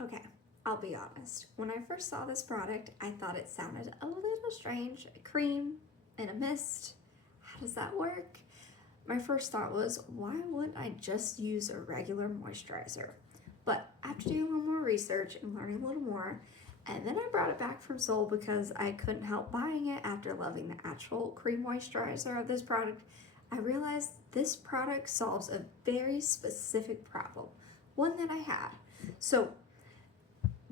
Okay, I'll be honest. When I first saw this product, I thought it sounded a little strange. A cream and a mist. How does that work? My first thought was, why wouldn't I just use a regular moisturizer? But after doing a little more research and learning a little more, and then I brought it back from Seoul because I couldn't help buying it after loving the actual cream moisturizer of this product, I realized this product solves a very specific problem, one that I had. So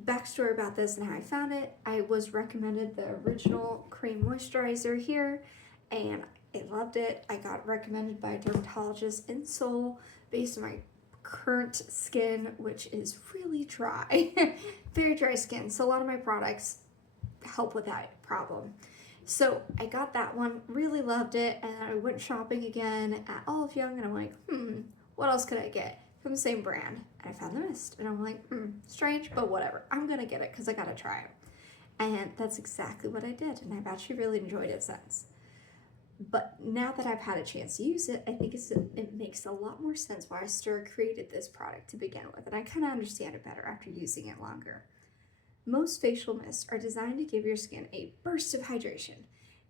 backstory about this and how I found it. I was recommended the original cream moisturizer here and I loved it. I got recommended by a dermatologist in Seoul based on my current skin, which is really dry. Very dry skin. So a lot of my products help with that problem. So I got that one, really loved it, and I went shopping again at Olive Young and I'm like, what else could I get from the same brand? And I found the mist and I'm like, strange, but whatever. I'm gonna get it because I gotta try it. And that's exactly what I did, and I've actually really enjoyed it since. But now that I've had a chance to use it, I think it makes a lot more sense why AESTURA created this product to begin with, and I kind of understand it better after using it longer. Most facial mists are designed to give your skin a burst of hydration.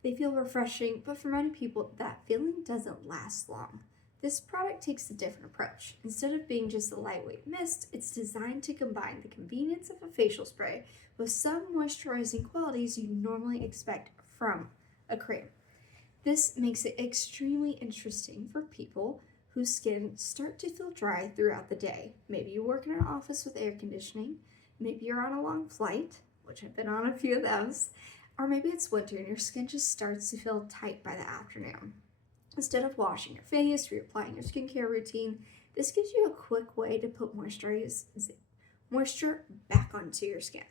They feel refreshing, but for many people, that feeling doesn't last long. This product takes a different approach. Instead of being just a lightweight mist, it's designed to combine the convenience of a facial spray with some moisturizing qualities you normally expect from a cream. This makes it extremely interesting for people whose skin start to feel dry throughout the day. Maybe you work in an office with air conditioning, maybe you're on a long flight, which I've been on a few of those, or maybe it's winter and your skin just starts to feel tight by the afternoon. Instead of washing your face or applying your skincare routine, this gives you a quick way to put moisture back onto your skin.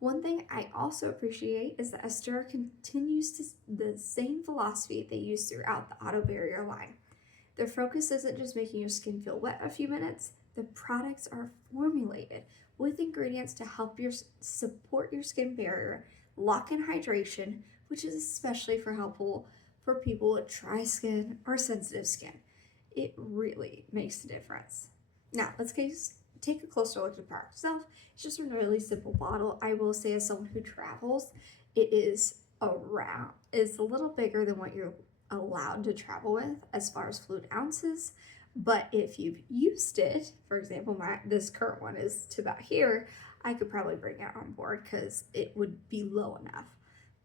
One thing I also appreciate is that AESTURA continues the same philosophy they use throughout the Auto Barrier line. Their focus isn't just making your skin feel wet a few minutes. The products are formulated with ingredients to help support your skin barrier, lock in hydration, which is especially helpful for people with dry skin or sensitive skin. It really makes a difference. Now, let's take a closer look at the product itself. It's just a really simple bottle. I will say, as someone who travels, it's a little bigger than what you're allowed to travel with as far as fluid ounces. But if you've used it, for example, this current one is to about here, I could probably bring it on board because it would be low enough.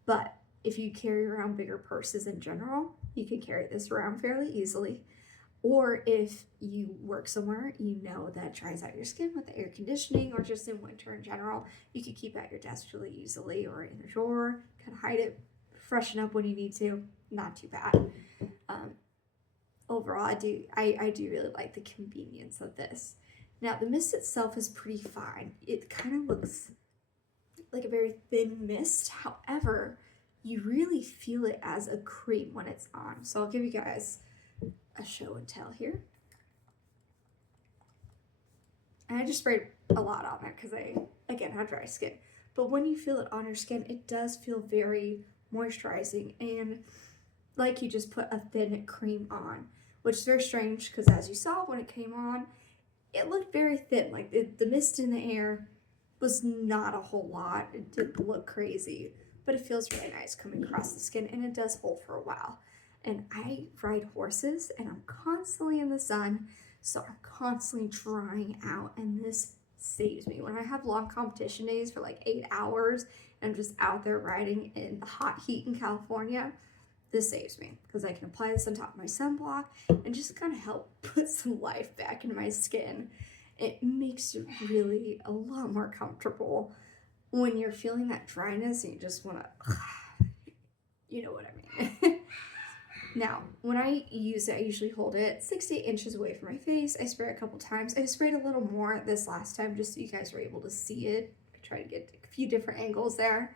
But if you carry around bigger purses in general, you can carry this around fairly easily. Or if you work somewhere, you know that dries out your skin with the air conditioning, or just in winter in general, you can keep it at your desk really easily or in a drawer, kind of hide it, freshen up when you need to. Not too bad. Overall, I do really like the convenience of this. Now, the mist itself is pretty fine. It kind of looks like a very thin mist. However, you really feel it as a cream when it's on. So I'll give you guys a show and tell here. And I just sprayed a lot on there because I, again, have dry skin. But when you feel it on your skin, it does feel very moisturizing and like you just put a thin cream on, which is very strange because as you saw when it came on, it looked very thin. Like the mist in the air was not a whole lot. It didn't look crazy, but it feels really nice coming across the skin, and it does hold for a while. And I ride horses and I'm constantly in the sun, so I'm constantly drying out, and this saves me. When I have long competition days for like 8 hours and I'm just out there riding in the hot heat in California, this saves me because I can apply this on top of my sunblock and just kind of help put some life back into my skin. It makes it really a lot more comfortable when you're feeling that dryness and you just want to, you know what I mean. Now, when I use it, I usually hold it 6 to 8 inches away from my face. I spray it a couple times. I sprayed a little more this last time just so you guys were able to see it. I tried to get a few different angles there.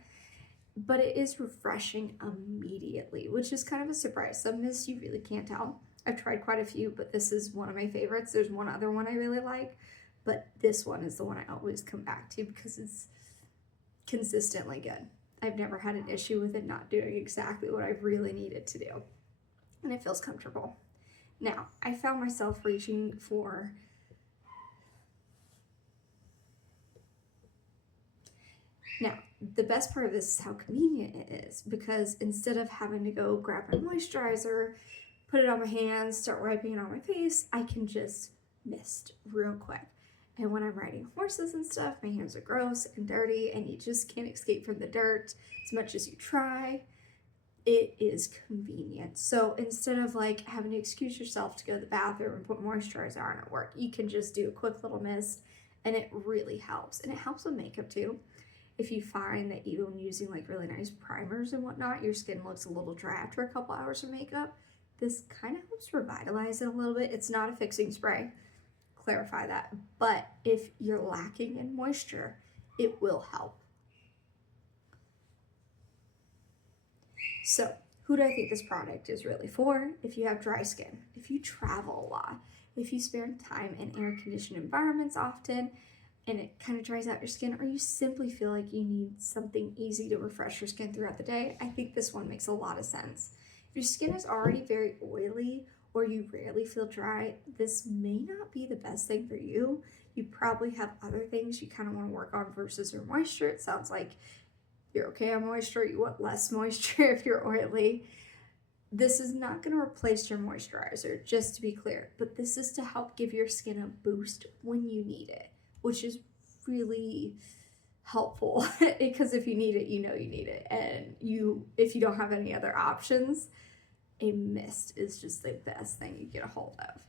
But it is refreshing immediately, which is kind of a surprise. Some mists you really can't tell. I've tried quite a few, but this is one of my favorites. There's one other one I really like, but this one is the one I always come back to because it's consistently good. I've never had an issue with it not doing exactly what I really needed to do, and it feels comfortable. Now, I found myself reaching for Now, the best part of this is how convenient it is, because instead of having to go grab my moisturizer, put it on my hands, start wiping it on my face, I can just mist real quick. And when I'm riding horses and stuff, my hands are gross and dirty, and you just can't escape from the dirt as much as you try. It is convenient. So instead of like having to excuse yourself to go to the bathroom and put moisturizer on at work, you can just do a quick little mist, and it really helps. And it helps with makeup too. If you find that even using like really nice primers and whatnot, your skin looks a little dry after a couple hours of makeup, this kind of helps revitalize it a little bit. It's not a fixing spray, clarify that. But if you're lacking in moisture, it will help. So, who do I think this product is really for? If you have dry skin, if you travel a lot, if you spend time in air-conditioned environments often, and it kind of dries out your skin, or you simply feel like you need something easy to refresh your skin throughout the day, I think this one makes a lot of sense. If your skin is already very oily, or you rarely feel dry, this may not be the best thing for you. You probably have other things you kind of want to work on versus your moisture. It sounds like you're okay on moisture, you want less moisture if you're oily. This is not going to replace your moisturizer, just to be clear, but this is to help give your skin a boost when you need it, which is really helpful because if you need it, you know you need it. And if you don't have any other options, a mist is just the best thing you get a hold of.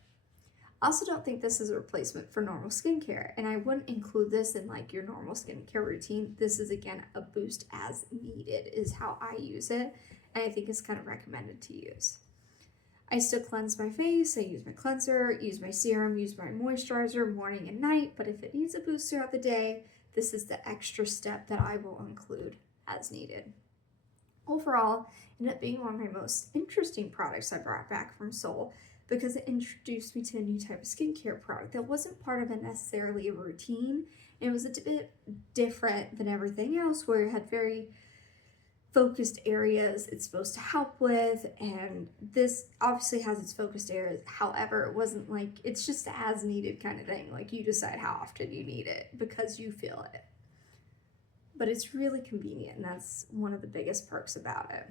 I also don't think this is a replacement for normal skincare, and I wouldn't include this in like your normal skincare routine. This is, again, a boost as needed is how I use it, and I think it's kind of recommended to use. I still cleanse my face, I use my cleanser, use my serum, use my moisturizer morning and night, but if it needs a boost throughout the day, this is the extra step that I will include as needed. Overall, it ended up being one of my most interesting products I brought back from Seoul, because it introduced me to a new type of skincare product that wasn't part of necessarily a routine. It was a bit different than everything else, where it had very focused areas it's supposed to help with, and this obviously has its focused areas. However, it wasn't like it's just as needed kind of thing, like you decide how often you need it because you feel it. But it's really convenient, and that's one of the biggest perks about it.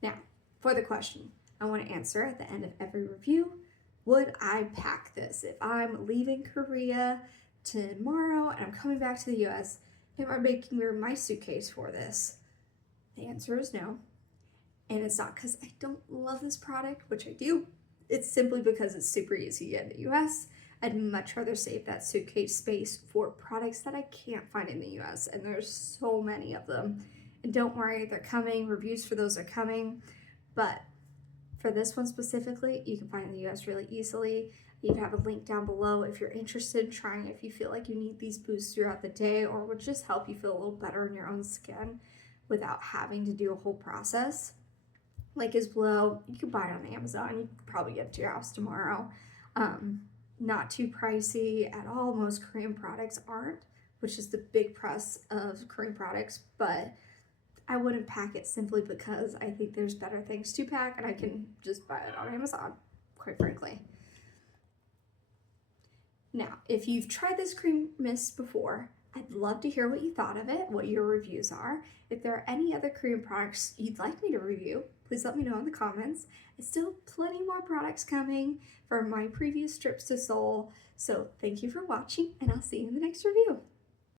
Now, for the question I want to answer at the end of every review: would I pack this? If I'm leaving Korea tomorrow and I'm coming back to the US, am I making my suitcase for this? The answer is no. And it's not because I don't love this product, which I do. It's simply because it's super easy to get in the US. I'd much rather save that suitcase space for products that I can't find in the US, and there's so many of them. And don't worry, they're coming. Reviews for those are coming. But for this one specifically, you can find it in the US really easily. You have a link down below if you're interested in trying it, if you feel like you need these boosts throughout the day or would just help you feel a little better in your own skin without having to do a whole process. Link is below. You can buy it on Amazon. You can probably get it to your house tomorrow. Not too pricey at all. Most Korean products aren't, which is the big plus of Korean products, but I wouldn't pack it simply because I think there's better things to pack, and I can just buy it on Amazon, quite frankly. Now, if you've tried this cream mist before, I'd love to hear what you thought of it, what your reviews are. If there are any other Korean products you'd like me to review, please let me know in the comments. There's still plenty more products coming from my previous trips to Seoul. So thank you for watching, and I'll see you in the next review.